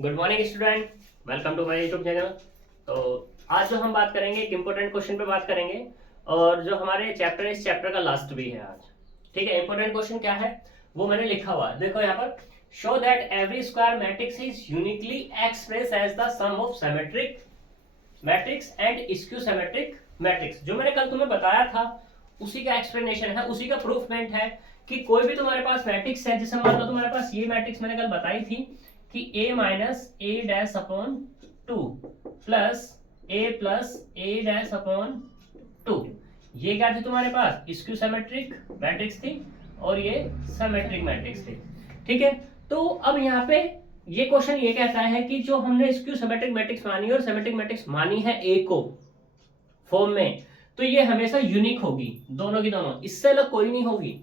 Good morning student, welcome to my YouTube channel. तो आज जो हम बात करेंगे एक इम्पोर्टेंट क्वेश्चन पे बात करेंगे और जो हमारे चैप्टर है इस चैप्टर का लास्ट भी है आज। ठीक है, इंपॉर्टेंट क्वेश्चन क्या है वो मैंने लिखा हुआ है, देखो यहाँ पर। Show that every square matrix is uniquely express as the sum of symmetric matrix and skew symmetric matrix. जो मैंने कल तुम्हें बताया था उसी का एक्सप्लेनेशन है, उसी का प्रूफमेंट है कि कोई भी तुम्हारे पास मैट्रिक्स है, जैसे मान लो तुम्हारे पास ये मैट्रिक्स मैंने कल बताई थी कि a minus a dash upon two plus a dash upon to, ये क्या थी तुम्हारे पास? स्क्यू सिमेट्रिक मैट्रिक्स थी और ये सिमेट्रिक मैट्रिक्स थी। ठीक है, तो अब यहाँ पे ये क्वेश्चन ये कहता है कि जो हमने स्क्यू सिमेट्रिक मैट्रिक्स मानी और सिमेट्रिक मैट्रिक्स मानी है ए को फॉर्म में, तो ये हमेशा यूनिक होगी, दोनों की दोनों, इससे अलग कोई नहीं होगी।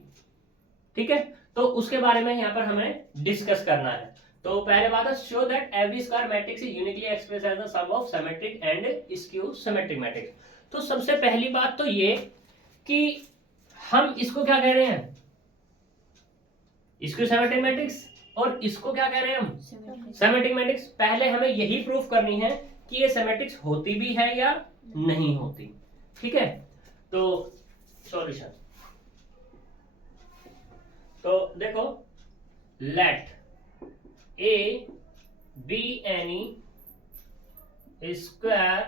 ठीक है, तो उसके बारे में यहाँ पर हमें डिस्कस करना है। तो पहले बात है, show that every square matrix is uniquely express as the sum of symmetric and skew symmetric matrix. तो सबसे पहली बात तो ये कि हम इसको क्या कह रहे हैं, स्क्यू सिमेट्रिक मैट्रिक्स, और इसको क्या कह रहे हैं हम, सिमेट्रिक मैट्रिक्स। पहले हमें यही प्रूफ करनी है कि ये सिमेट्रिक्स होती भी है या नहीं होती। ठीक है, तो सॉल्यूशन, तो देखो, late A be any square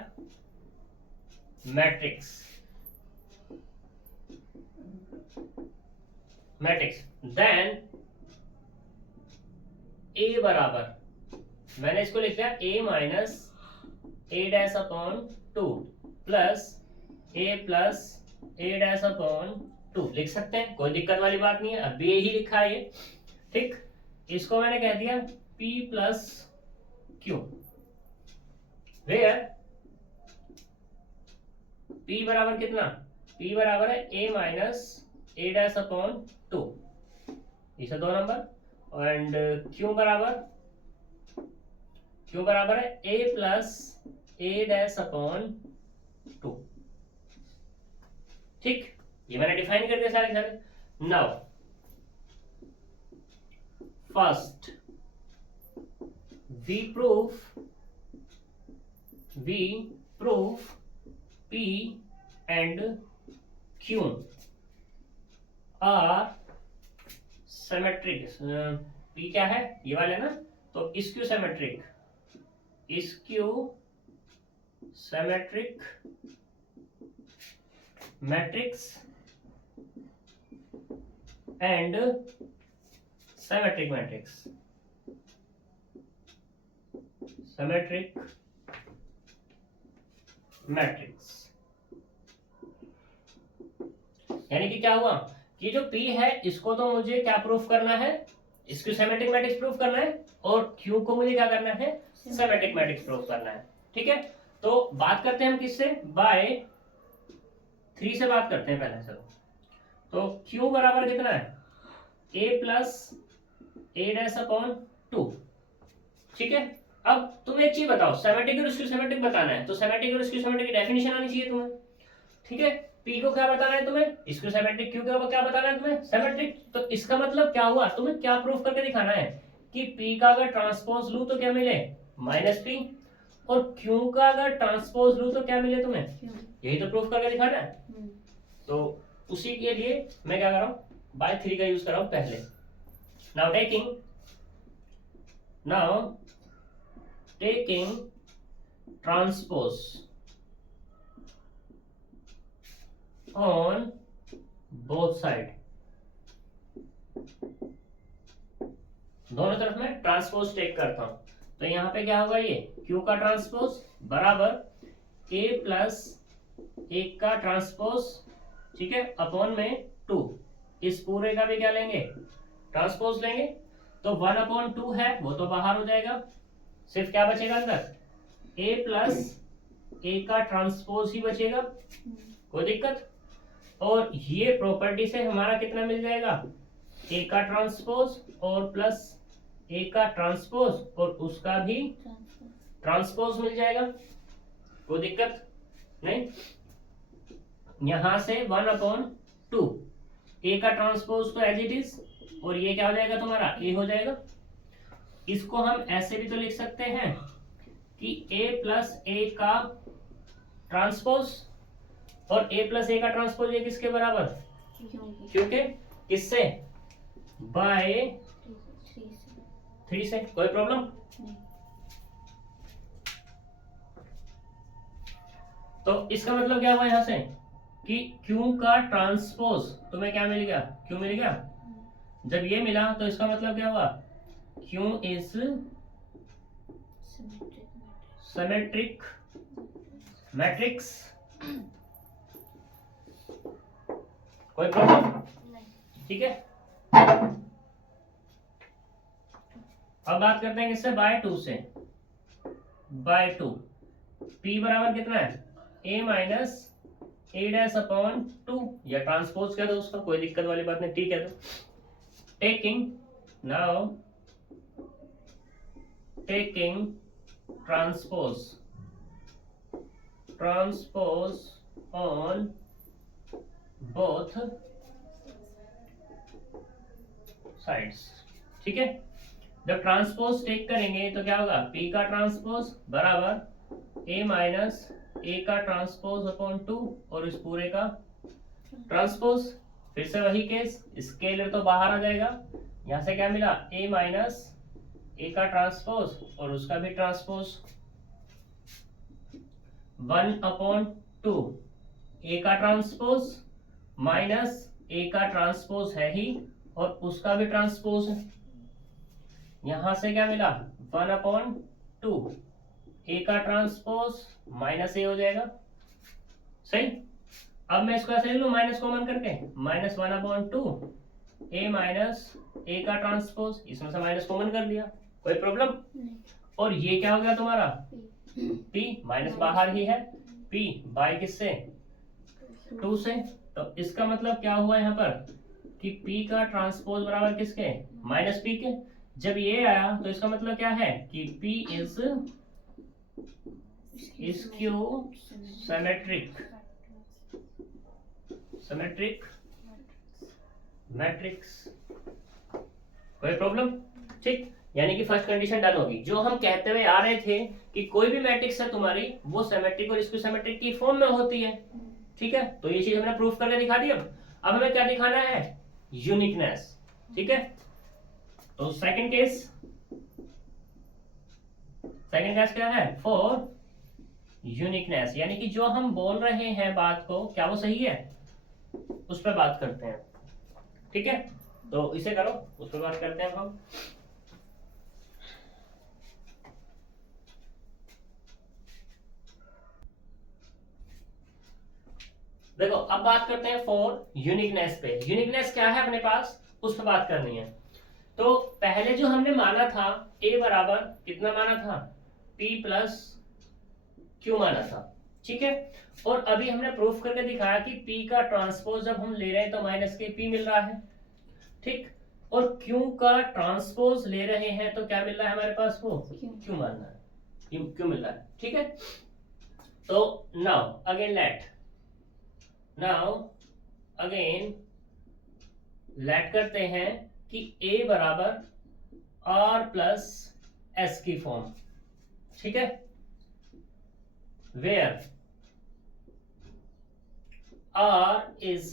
matrix then A बराबर, मैंने इसको लिख दिया A minus a dash upon two plus a dash upon to लिख सकते हैं, कोई दिक्कत वाली बात नहीं है। अब भी यही लिखा है ये। ठीक, इसको मैंने कह दिया P plus q, where P बराबर कितना, P बराबर है A minus a dash upon two, इसे 2 नंबर, एंड Q बराबर है A plus a dash upon two. ठीक, ये मैंने डिफाइन कर दिया सारे सारे। Now first we prove P and Q are symmetric। P क्या है, ये वाले ना, तो skew symmetric matrix and symmetric matrix, symmetric matrix. यानी कि क्या हुआ कि जो P है इसको तो मुझे क्या प्रूफ करना है, इसको सिमेट्रिक मैट्रिक्स प्रूफ करना है, और Q को मुझे क्या करना है, सिमेट्रिक मैट्रिक्स प्रूफ करना है। ठीक है, तो बात करते हैं हम किससे, बाय 3 से बात करते हैं पहले। चलो, तो Q बराबर कितना है, A plus a dash upon two. ठीक है, अब तुम एक चीज बताओ, सिमेट्रिक और स्क्यू सिमेट्रिक बताना है, तो सिमेट्रिक और स्क्यू सिमेट्रिक की डेफिनेशन आनी चाहिए तुम्हें। ठीक है, P को क्या बताना है तुम्हें, स्क्यू सिमेट्रिक, Q को क्या बताना है तुम्हें, सिमेट्रिक। तो इसका मतलब क्या हुआ, तुम्हें क्या प्रूफ करके दिखाना है कि P का अगर ट्रांसपोज लूं तो क्या मिले, माइनस P, और Q का अगर ट्रांसपोज लूं तो क्या मिले तुम्हें, यही तो प्रूफ करके दिखाना है। तो उसी के लिए मैं क्या कर रहा हूं, बाय 3 का यूज कर रहा हूं पहले। now taking transpose on both side, दोनों तरफ में ट्रांसपोज टेक करता हूं, तो यहाँ पे क्या होगा, ये Q का ट्रांसपोज बराबर A प्लस एक का ट्रांसपोज, ठीक है, अपॉन में 2, इस पूरे का भी क्या लेंगे, ट्रांसपोज लेंगे, तो 1/2 है वो तो बाहर हो जाएगा, सिर्फ क्या बचेगा अंदर, A प्लस ए का ट्रांसपोज ही बचेगा, कोई दिक्कत। और ये प्रॉपर्टी से हमारा कितना मिल जाएगा, ए का ट्रांसपोज और प्लस ए का ट्रांसपोज और उसका भी ट्रांसपोज मिल जाएगा, कोई दिक्कत नहीं। यहां से 1/2 ए का ट्रांसपोज तो एज इट इज, और ये क्या हो जाएगा तुम्हारा, ए हो जाएगा। इसको हम ऐसे भी तो लिख सकते हैं कि a प्लस ए का ट्रांसपोज, और a प्लस ए का ट्रांसपोज ये किसके बराबर, क्योंकि किससे, बाय 3 से। कोई प्रॉब्लम? तो इसका मतलब क्या हुआ यहां से कि Q का ट्रांसपोज तुम्हें क्या मिल गया, Q मिल गया। जब ये मिला तो इसका मतलब क्या हुआ, Q इज सिमेट्रिक मैट्रिक्स। कोई प्रॉब्लम? ठीक है। अब बात करते हैं किससे, बाय 2 से। बाय 2 P बराबर कितना है, a minus a dash upon 2, या ट्रांसपोज कर दो उसका, कोई दिक्कत वाली बात नहीं, ठीक है। तो taking transpose on both sides, ठीक है। जब ट्रांसपोज टेक करेंगे तो क्या होगा, P का ट्रांसपोज बराबर a माइनस ए का ट्रांसपोज अपॉन 2, और इस पूरे का ट्रांसपोज। फिर से वही केस, स्केलर तो बाहर आ जाएगा, यहां से क्या मिला, a माइनस ए का ट्रांसपोज और उसका भी ट्रांसपोज, 1/2 ए का ट्रांसपोज माइनस ए का ट्रांसपोज है ही और उसका भी ट्रांसपोज है, यहां से क्या मिला, 1/2 ए का ट्रांसपोज माइनस ए हो जाएगा, सही। अब मैं इसको ऐसे लिख लूं माइनस कॉमन करके, माइनस 1/2 ए माइनस ए का ट्रांसपोज, इसमें से माइनस कॉमन कर दिया, कोई प्रॉब्लम? और ये क्या हो गया तुम्हारा, P माइनस बाहर ही है, P बाय किससे, 2 से। तो इसका मतलब क्या हुआ यहाँ पर कि P का ट्रांसपोज बराबर किसके, माइनस P के। जब ये आया तो इसका मतलब क्या है कि P is skew symmetric matrix. कोई प्रॉब्लम? ठीक, यानी कि फर्स्ट कंडीशन डन होगी। जो हम कहते हुए आ रहे थे कि कोई भी मैट्रिक्स है तुम्हारी वो सिमेट्रिक और स्क्यू सिमेट्रिक की फॉर्म में होती है, ठीक है। तो ये चीज हमने प्रूफ करके दिखा दी। अब हमें क्या दिखाना है, यूनिकनेस, ठीक है। तो सेकंड केस क्या है, फॉर यूनिकनेस, यानी कि जो हम बोल रहे हैं बात को क्या वो सही है, उस पर बात करते हैं, ठीक है। तो इसे करो, उस पर बात करते हैं हम। देखो अब बात करते हैं फॉर यूनिकनेस पे। यूनिकनेस क्या है अपने पास, उस पर बात करनी है। तो पहले जो हमने माना था a बराबर कितना माना था, p प्लस क्यू माना था, ठीक है। और अभी हमने प्रूफ करके दिखाया कि p का ट्रांसपोज जब हम ले रहे हैं तो माइनस के p मिल रहा है, ठीक। और q का ट्रांसपोज ले रहे हैं तो क्या मिल रहा है हमारे पास, वो q मानना है, q मिल रहा है, ठीक है। तो नाउ अगेन लेट करते हैं कि a बराबर r प्लस एस की फॉर्म, ठीक है, where r is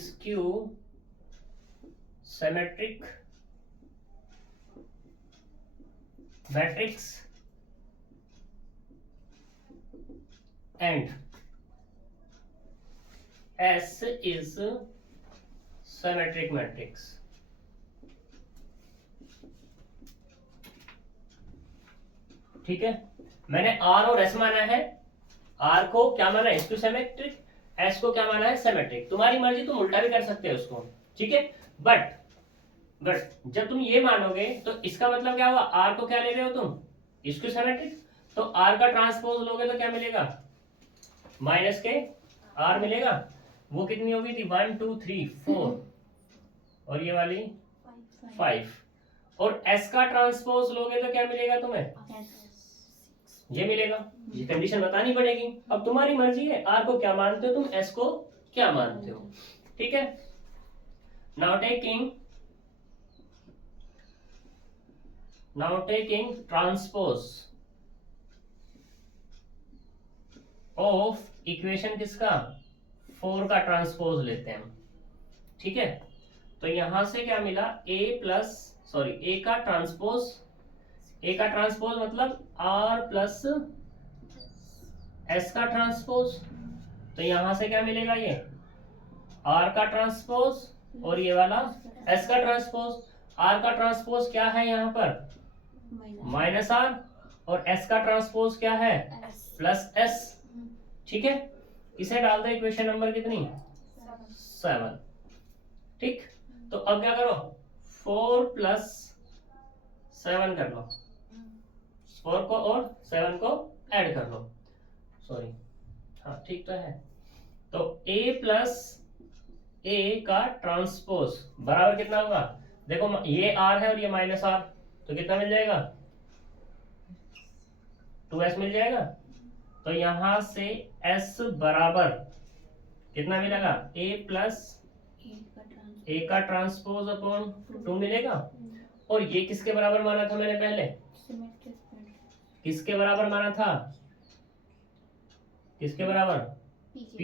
skew symmetric matrix and S is symmetric matrix, ठीक है। मैंने R और S माना है, R को क्या माना है, स्क्यू सिमेट्रिक, S को क्या माना है, सिमेट्रिक। तुम्हारी मर्जी, तुम उल्टा भी कर सकते हो उसको, ठीक है। बट जब तुम ये मानोगे तो इसका मतलब क्या हुआ, R को क्या ले रहे हो तुम, स्क्यू सिमेट्रिक। तो R का ट्रांसपोज लोगे तो क्या मिलेगा, माइनस के R मिलेगा। वो कितनी होगी थी, 1 2 3 4 और ये वाली 5। और S का ट्रांसपोज लोगे तो क्या मिलेगा तुम्हें, ये मिलेगा। ये कंडीशन बतानी पड़ेगी। अब तुम्हारी मर्जी है, R को क्या मानते हो तुम, S को क्या मानते हो, ठीक है। Now taking now taking transpose of equation किसका, 4 का ट्रांसपोज लेते हैं हम, ठीक है। तो यहां से क्या मिला, ए का ट्रांसपोज मतलब आर प्लस एस का ट्रांसपोज। तो यहां से क्या मिलेगा, ये आर का ट्रांसपोज और ये वाला एस का ट्रांसपोज। आर का ट्रांसपोज क्या है यहाँ पर, माइनस आर, और एस का ट्रांसपोज क्या है, प्लस एस, ठीक है। इसे डाल दो इक्वेशन नंबर कितनी, 7, ठीक। तो अब क्या करो, 4 प्लस 7 कर लो, 4 को और 7 को ऐड कर लो, सॉरी, हाँ ठीक तो है। तो a प्लस a का ट्रांसपोज बराबर कितना होगा, देखो ये r है और ये माइनस r, तो कितना मिल जाएगा, 2s मिल जाएगा। तो यहां से s बराबर कितना मिलेगा, a प्लस a का ट्रांसपोज अपॉन 2 मिलेगा। और ये किसके बराबर माना था मैंने पहले, किसके बराबर माना था, किसके बराबर, p,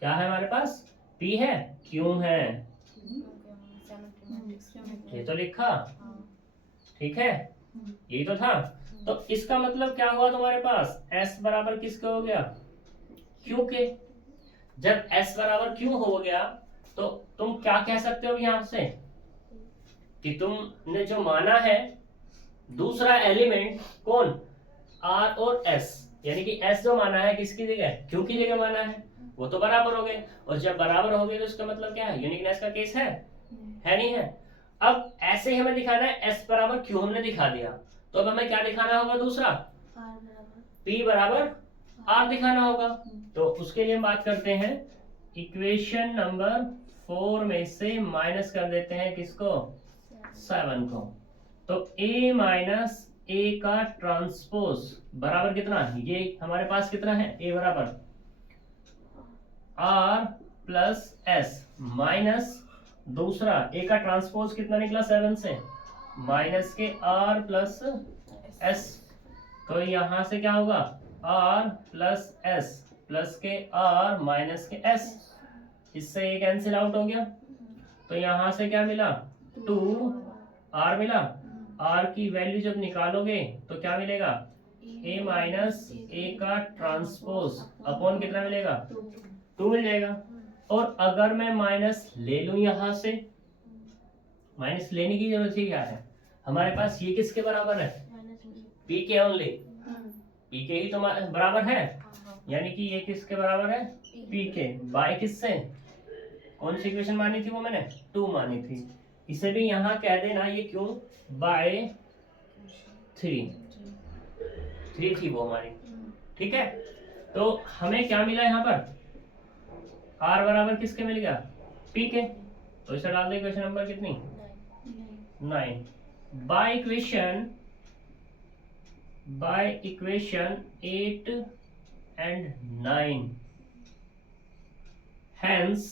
क्या है हमारे पास, p है, क्यों है, ये तो लिखा, ठीक है, यही तो था। तो इसका मतलब क्या हुआ तुम्हारे पास, s बराबर किसके हो गया, q के। जब s बराबर q हो गया तो तुम क्या कह सकते हो यहां से, कि तुमने जो माना है दूसरा एलिमेंट कौन, r और s, यानी कि s जो माना है किसकी जगह, q की जगह माना है, वो तो बराबर हो गए। और जब बराबर हो गए तो इसका मतलब क्या है, यूनिकनेस का केस है नहीं है। अब ऐसे ही हमें दिखाना है s बराबर q हमने दिखा दिया, तो अब हमें क्या दिखाना होगा, दूसरा p बराबर r दिखाना होगा। तो उसके लिए हम बात करते हैं, इक्वेशन नंबर 4 में से माइनस कर देते हैं किसको, 7 को। तो a माइनस a का ट्रांसपोज बराबर कितना, ये हमारे पास कितना है, a बराबर r प्लस s माइनस दूसरा a का ट्रांसपोज कितना निकला 7 से, माइनस के r प्लस s। तो यहां से क्या होगा, r प्लस s प्लस के r माइनस के s, इससे ये कैंसिल आउट हो गया। तो यहां से क्या मिला, 2r मिला, r की वैल्यू जब निकालोगे तो क्या मिलेगा, a माइनस a का ट्रांसपोज अपॉन कितना मिलेगा, 2 मिल जाएगा। और अगर मैं माइनस ले लूं, यहां से माइनस लेने की जरूरत ही क्या है, हमारे पास ये किसके बराबर है, p के ओनली, p के ही तो बराबर है, यानी कि ये किसके बराबर है, p के, बाय किससे, कौन सी इक्वेशन मानी थी वो मैंने, 2 मानी थी। इसे भी यहाँ कह देना, ये क्यों, बाय 3 थी वो हमारी, ठीक है। तो हमें क्या मिला यहाँ पर, r बराबर किसके मिल गया, p के। तो इसे डाल दे इक्वेशन नंबर कितनी, 9। By equation 8 and 9, hence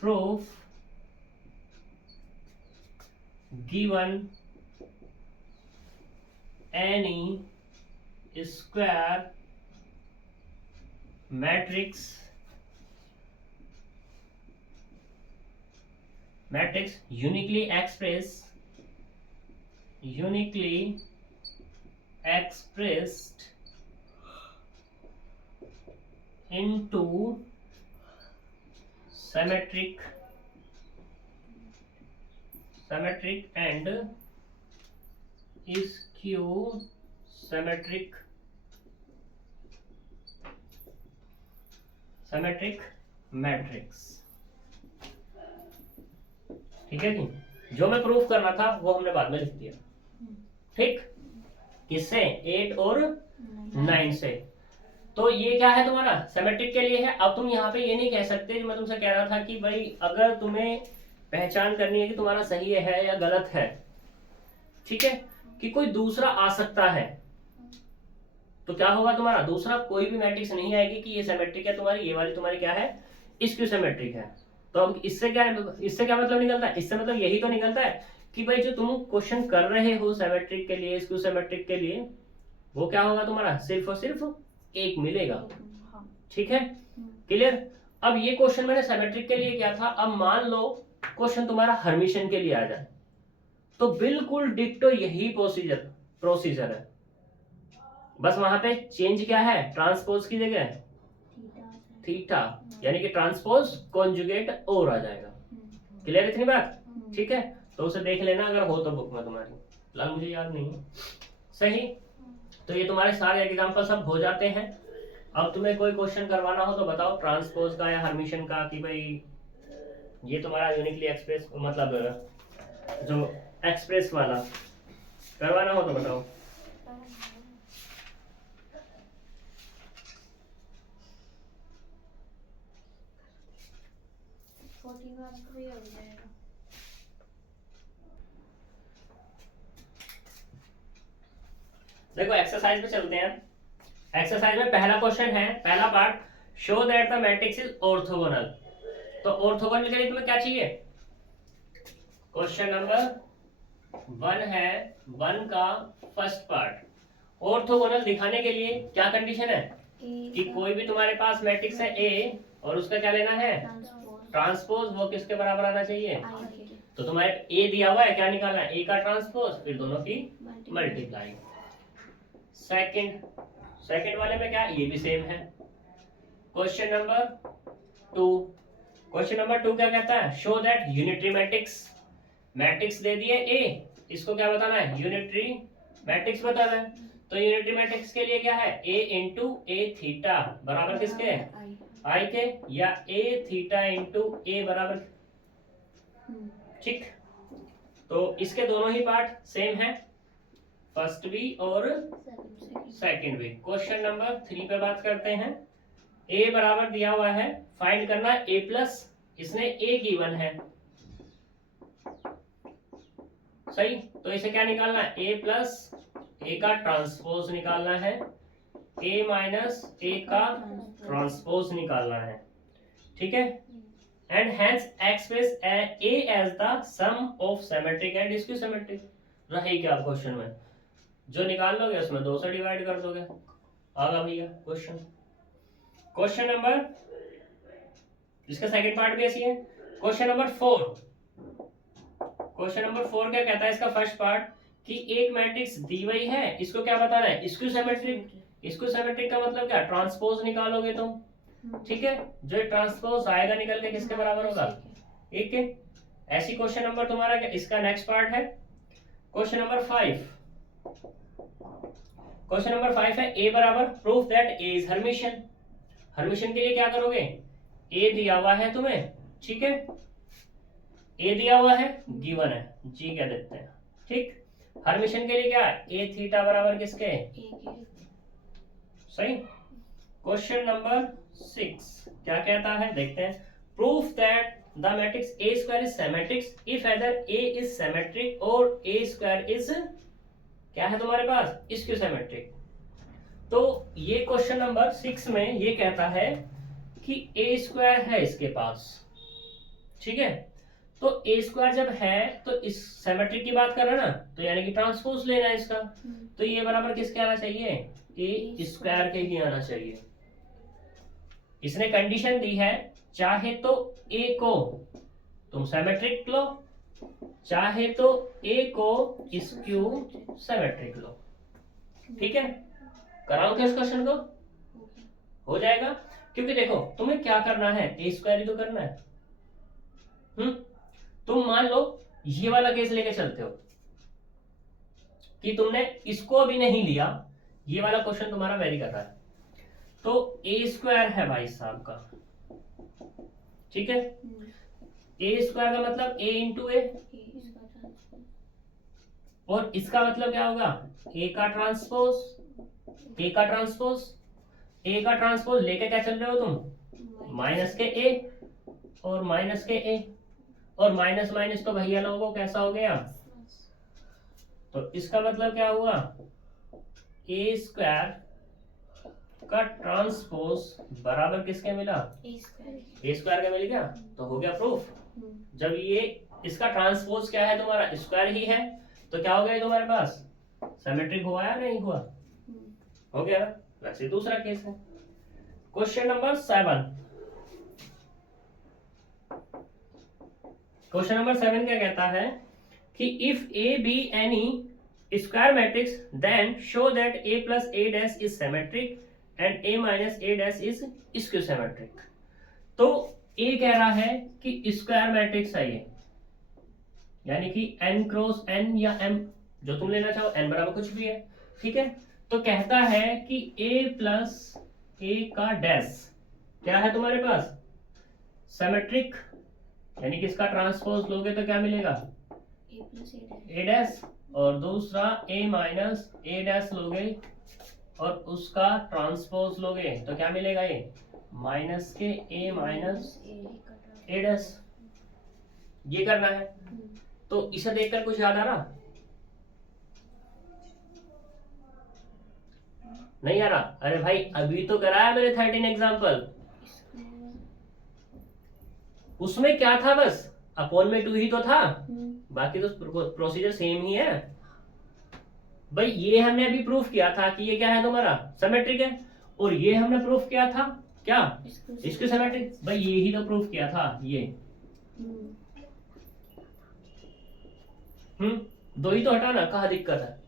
proof given any square matrix uniquely expressed into symmetric and skew symmetric matrix, ठीक है जी। जो मैं प्रूफ करना था वो हमने बाद में लिख दिया, ठीक, किससे, 8 और 9 से। तो ये क्या है तुम्हारा, सिमेट्रिक के लिए है। अब तुम यहाँ पे ये नहीं कह सकते, जो मैं तुमसे कह रहा था कि भाई अगर तुम्हें पहचान करनी है कि तुम्हारा सही है या गलत है, ठीक है, कि कोई दूसरा आ सकता है, तो क्या होगा, तुम्हारा दूसरा कोई भी मैट्रिक्स नहीं आएगी कि ये सिमेट्रिक है तुम्हारी, ये वाली तुम्हारी क्या है, स्क्यू सिमेट्रिक है। तो अब इससे क्या मतलब निकलता है, इससे मतलब यही तो निकलता है कि भाई जो तुम क्वेश्चन कर रहे हो सिमेट्रिक के लिए, स्क्यू सिमेट्रिक के लिए, वो क्या होगा तुम्हारा, सिर्फ और सिर्फ एक मिलेगा। ठीक है, क्लियर। अब ये क्वेश्चन मैंने सिमेट्रिक के लिए किया था, अब मान लो क्वेश्चन तुम्हारा हर्मिशन के लिए आ जाए, तो बिल्कुल डिक्टो यही प्रोसीजर है, बस वहां पे चेंज क्या है, ट्रांसपोज की जगह थीटा, यानी कि ट्रांसपोज कॉन्जुगेट और आ जाएगा। क्लियर इतनी बात? ठीक है, तो उसे देख लेना अगर हो तो बुक में तुम्हारी, फिलहाल मुझे याद नहीं है। सही, तो ये तुम्हारे सारे एग्जांपल सब हो जाते हैं। अब तुम्हें कोई क्वेश्चन करवाना हो तो बताओ, ट्रांसपोज का या हर्मिशन का, कि भाई ये तुम्हारा यूनिकली एक्सप्रेस, मतलब जो एक्सप्रेस वाला करवाना हो तो बताओ। देखो एक्सरसाइज पे चलते हैं। एक्सरसाइज में पहला क्वेश्चन है, पहला part, show that the matrix is orthogonal. तो ऑर्थोगोनल के लिए तुम्हें क्या चाहिए, क्वेश्चन नंबर 1 है 1 का फर्स्ट पार्ट। ऑर्थोगोनल दिखाने के लिए क्या कंडीशन है कि कोई भी तुम्हारे पास मैट्रिक्स है ए और उसका क्या लेना है, ट्रांसपोज, वो किसके बराबर आना चाहिए। तो तुम्हारे ए दिया हुआ है, क्या निकालना है, ए का ट्रांसपोज, फिर दोनों की मल्टीप्लाई। सेकंड वाले में क्या, ये भी सेम है। क्वेश्चन नंबर 2, क्वेश्चन नंबर 2 क्या कहता है, शो दैट यूनिटरी मैट्रिक्स दे दिए ए, इसको क्या बताना है, यूनिटरी मैट्रिक्स बताना है। तो यूनिटरी मैट्रिक्स के लिए क्या है, ए इंटू ए थीटा बराबर किसके, आई के, या ए थीटा इंटू ए बराबर, ठीक। तो इसके दोनों ही पार्ट सेम है, फर्स्ट भी और सेकंड भी। क्वेश्चन नंबर 3 पे बात करते हैं। ए बराबर दिया हुआ है, फाइंड करना ए प्लस, इसने ए गिवन है, सही। तो इसे क्या निकालना है, ए प्लस ए का ट्रांसपोज निकालना है, ए माइनस ए का ट्रांसपोज निकालना है, ठीक है। And hence express a as the sum of symmetric and skew symmetric. रही क्या क्वेश्चन में, जो निकाल लोगे उसमें 2 से डिवाइड कर दोगे, आगा भैया क्वेश्चन। क्वेश्चन नंबर, इसका सेकंड पार्ट भी ऐसी है। क्वेश्चन नंबर 4, क्वेश्चन नंबर 4 क्या कहता है, इसका फर्स्ट पार्ट, कि एक मैट्रिक्स दी हुई है, इसको क्या बताना है, स्क्यू सिमेट्रिक। स्क्यू सिमेट्रिक का मतलब क्या, ट्रांसपोज निकालोगे तुम, ठीक है। जो ट्रांसपोज आएगा निकल के किसके बराबर होगा, एक के। ऐसी क्वेश्चन नंबर तुम्हारा क्या, इसका नेक्स्ट पार्ट है क्वेश्चन नंबर 5। क्वेश्चन नंबर 5 है, ए बराबर proof that A is Hermitian. Hermitian के लिए क्या करोगे, ए दिया हुआ है तुम्हें, ठीक है, ए दिया हुआ है, गिवन है, जी कह देते हैं, ठीक। हर्मिशन के लिए क्या है, ए थीटा बराबर किसके, सही। क्वेश्चन नंबर 6 क्या कहता है, देखते हैं। Proof that the matrix A square is symmetric if either A is symmetric और ए स्क्वायर इज क्या है तुम्हारे पास, स्क्यू सिमेट्रिक। तो ये क्वेश्चन नंबर 6 में ये कहता है कि ए स्क्वायर है इसके पास, ठीक है। तो ए स्क्वायर जब है तो इस सिमेट्रिक की बात कर रहा है ना, तो यानी कि ट्रांसपोज लेना है इसका, तो ये बराबर किसके आना चाहिए, ए स्क्वायर के ही आना चाहिए। इसने कंडीशन दी है, चाहे तो ए को तुम सिमेट्रिक लो, चाहे तो ए को स्क्यू सिमेट्रिक लो, ठीक है। कराओ क्या इस क्वेश्चन को, हो जाएगा। क्योंकि देखो तुम्हें क्या करना है, ए स्क्वायर ही तो करना है। तुम मान लो ये वाला केस लेके चलते हो कि तुमने इसको अभी नहीं लिया, ये वाला क्वेश्चन तुम्हारा वेरी कर रहा है, तो ए स्क्वायर है भाई साहब का, ठीक है। ए स्क्वायर का मतलब ए इंटू ए, और इसका मतलब क्या होगा, ए का ट्रांसपोज, ए का ट्रांसपोज, ए का ट्रांसपोज लेके क्या चल रहे हो तुम, माइनस के ए और माइनस के ए, और माइनस माइनस तो भैया लोगों कैसा हो गया, तो इसका मतलब क्या हुआ, ए स्क्वायर का ट्रांसपोज बराबर किसके मिला, ए स्क्वायर का मिल गया, तो हो गया प्रूफ। जब ये इसका ट्रांसपोज क्या है तुम्हारा, स्क्वायर ही है, तो क्या हो गया तुम्हारे पास, सिमेट्रिक हुआ या नहीं हुआ, हो गया ना। वैसे दूसरा केस है। Question number 7। क्वेश्चन नंबर 7 क्या कहता है कि if a b any square matrix then show that a plus a dash is symmetric and a minus a dash is skew symmetric. तो ए कह रहा है कि स्क्वायर मैट्रिक्स है ये, यानी कि n क्रॉस n या m जो तुम लेना चाहो, n बराबर कुछ भी है, ठीक है। तो कहता है कि a प्लस a का डैश क्या है तुम्हारे पास, सिमेट्रिक, यानी कि इसका ट्रांसपोज लोगे तो क्या मिलेगा, a डैश, और दूसरा a माइनस a डैश लोगे और उसका ट्रांसपोज लोगे तो क्या मिलेगा, ये माइनस के a माइनस a डैश, ये करना है। तो इसे देखकर कुछ याद आ रहा, नहीं आ रहा? अरे भाई अभी तो कराया मैंने 13 एग्जाम्पल, उसमें क्या था, बस अपॉन में 2 ही तो था, बाकी तो प्रोसीजर सेम ही है। भाई ये हमने अभी प्रूफ किया था कि ये क्या है तुम्हारा, सिमेट्रिक है, और ये हमने प्रूफ किया था क्या, इसको सिमेट्रिक। भाई ये ही तो प्रूफ किया था ये, दो ही तो हटाना, कहाँ दिक्कत है।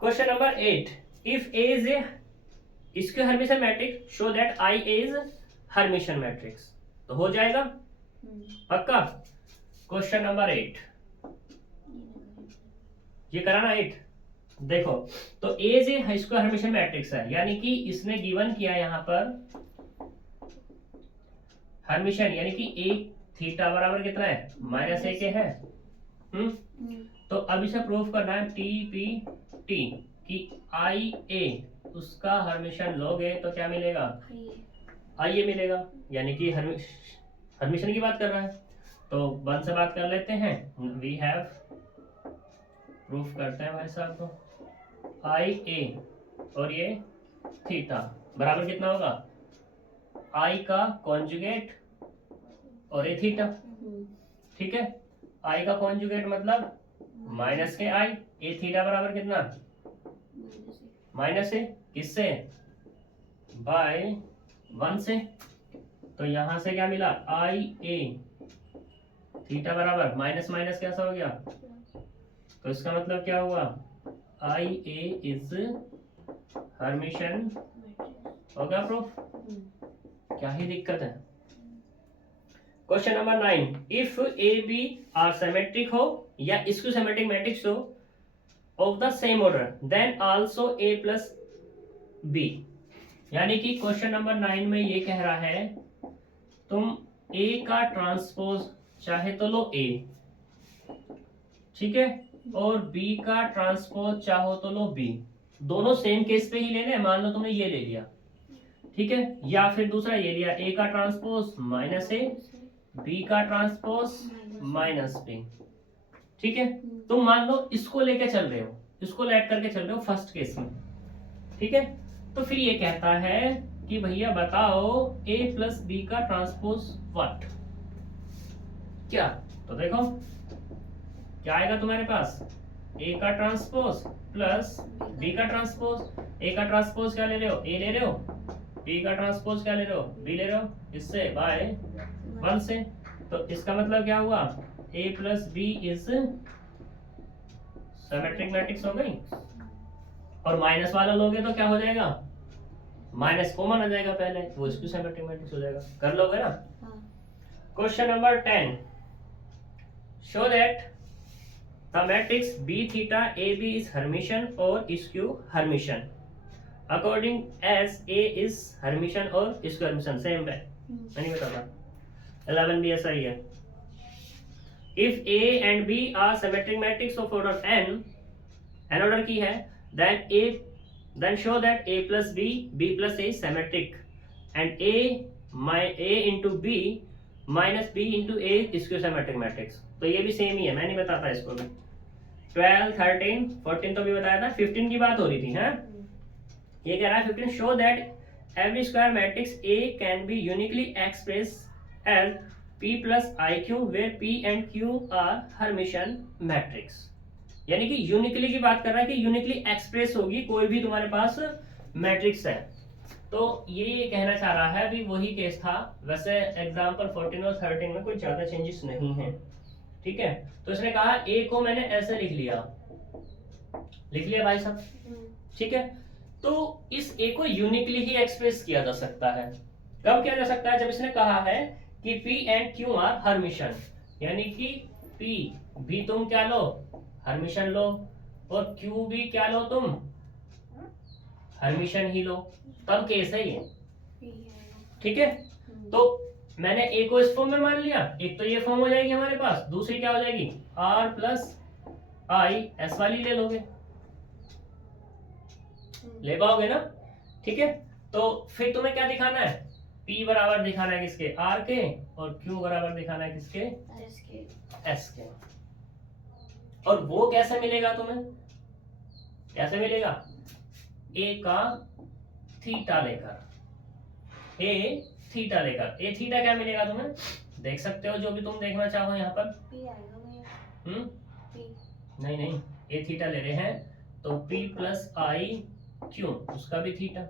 Question number 8, if A is A square Hermitian matrix show that I is Hermitian matrix, तो हो जाएगा पक्का। क्वेश्चन नंबर 8 ये कराना 8, देखो तो A is A square Hermitian matrix है, यानी कि इसने गिवन किया यहाँ पर हर्मिशन, यानी कि ए थीटा बराबर कितना है, माइनस ए के है। तो अब इसे प्रूफ करना है टी पी टी कि आई ए उसका हर्मिशन लोगे तो क्या मिलेगा, आई ए मिलेगा, यानी कि हर्मिशन की बात कर रहा है। तो 1 से बात कर लेते हैं, वी हैव प्रूफ करते हैं भाई साहब, तो आई ए और ये थीटा बराबर कितना होगा, आई का कॉन्जुगेट और ए थीटा, ठीक है। आई का कॉन्जुगेट मतलब माइनस के आई, ए थीटा बराबर कितना, माइनस ए, किससे, बाय 1 से। तो यहां से क्या मिला, आई ए थीटा बराबर माइनस माइनस कैसा हो गया, तो इसका मतलब क्या हुआ, आई ए इज हर्मिशन, हो गया प्रूफ, क्या ही दिक्कत है। Question number 9, if a b are symmetric हो या स्क्यू सिमेट्रिक मैट्रिक्स हो of the same order then also a plus b, यानी कि क्वेश्चन नंबर 9 में ये कह रहा है तुम ए का ट्रांसपोज चाहे तो लो ए, ठीक है, और बी का ट्रांसपोज चाहो तो लो बी, दोनों सेम केस पे ही लेने हैं। मान लो तुमने ये ले लिया, ठीक है, या फिर दूसरा ये लिया, ए का ट्रांसपोज माइनस ए, बी का ट्रांसपोज माइनस बी, ठीक है। तुम मान लो इसको लेके चल रहे हो, इसको लेट करके चल रहे हो फर्स्ट केस में, ठीक है। तो फिर ये कहता है कि भैया बताओ ए प्लस बी का ट्रांसपोज व्हाट, क्या, तो देखो क्या आएगा तुम्हारे पास, ए का ट्रांसपोज प्लस बी का ट्रांसपोज, ए का ट्रांसपोज क्या ले रहे हो, ए ले रहे हो, बी का ट्रांसपोज क्या ले रहे हो, बी ले रहे हो, इससे बाय 1 से। तो इसका मतलब क्या हुआ, A plus B is symmetric matrix हो गई, और माइनस वाला लोगे तो क्या हो जाएगा, माइनस कॉमन आ जाएगा पहले, वो इसकी सिमेट्रिक मैट्रिक्स हो जाएगा, कर लोगे ना। Question number 10, show that the matrix B theta A B is Hermitian और skew Hermitian according as A is Hermitian और स्क्यू हर्मिशन, सेम है, नहीं बताता, 11 भी ऐसा ही है। If A and B are symmetric matrix of order n order की है, then show that a plus b, b plus a is symmetric and a into b minus b into a is skew symmetric matrix। तो ये भी same ही है, मैं नहीं बताता इसको भी। 12, 13, 14 तो भी बताया था, 15 की बात हो रही थी, है ये कह रहा है 15 show that every square matrix A can be uniquely expressed as P plus IQ where P and Q are Hermitian matrix, यानी कि यूनिकली की बात कर रहा है कि यूनिकली एक्सप्रेस होगी कोई भी तुम्हारे पास मैट्रिक्स है। तो ये कहना चाह रहा है, अभी वही केस था। वैसे एग्जाम्पल 14 और 13 में कोई ज्यादा चेंजेस नहीं है, ठीक है। तो इसने कहा ए को मैंने ऐसे लिख लिया भाई साहब, ठीक है। तो इस ए को यूनिकली ही एक्सप्रेस किया जा सकता है। कब किया जा सकता है? जब इसने कहा है कि P and Q are hermitian, यानी कि P भी तुम क्या लो, हर्मिशन लो, और Q भी क्या लो, तुम हर्मिशन ही लो, तब केस है ये, ठीक है। तो मैंने ए को इस फॉर्म में मान लिया, एक तो ये फॉर्म हो जाएगी हमारे पास, दूसरी क्या हो जाएगी, R प्लस आई एस वाली ले लोगे, ले पाओगे ना, ठीक है। तो फिर तुम्हें क्या दिखाना है, P बराबर दिखाना है किसके, R के, और Q बराबर दिखाना है किसके, S के। और वो कैसे मिलेगा तुम्हें, कैसे मिलेगा, A का थीटा लेकर, A थीटा लेकर। A थीटा क्या मिलेगा तुम्हें, देख सकते हो जो भी तुम देखना चाहो यहाँ पर। नहीं नहीं, A थीटा ले रहे हैं तो P प्लस आई क्यू, उसका भी थीटा,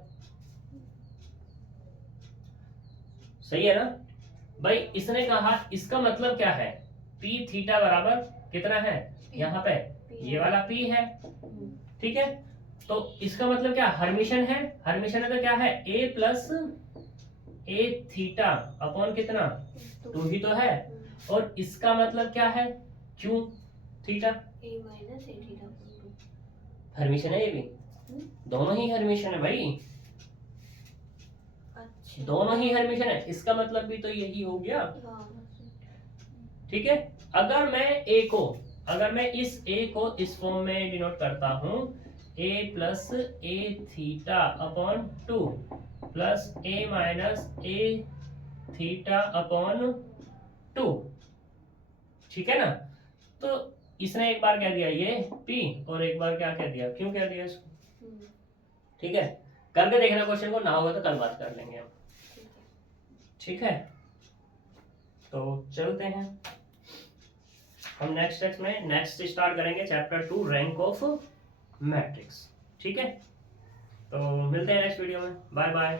सही है ना भाई। इसने कहा इसका मतलब क्या है, P थीटा बराबर कितना है, यहाँ पे ये वाला P है, ठीक है। तो इसका मतलब क्या, हर्मिशन है, हर्मिशन है तो क्या है, A plus A theta upon कितना, 2 ही तो है। और इसका मतलब क्या है, क्यों theta, A minus A theta, Hermitian है ये भी, दोनों ही हर्मिशन है भाई, अच्छा दोनों ही हर्मिशन है, इसका मतलब भी तो यही हो गया, ठीक है। अगर मैं ए को, अगर मैं इस ए को इस फॉर्म में डिनोट करता हूं, a plus A theta upon 2 plus a minus A theta upon 2, ठीक है ना। तो इसने एक बार कह दिया ये p, और एक बार क्या कह दिया, क्यों कह दिया इसको, ठीक है। करके देखना क्वेश्चन को, ना होगा तो कल बात कर लेंगे हम, ठीक है। तो चलते हैं हम नेक्स्ट टेक्स्ट में, नेक्स्ट स्टार्ट करेंगे चैप्टर 2 रैंक ऑफ मैट्रिक्स, ठीक है। तो मिलते हैं नेक्स्ट वीडियो में, बाय बाय।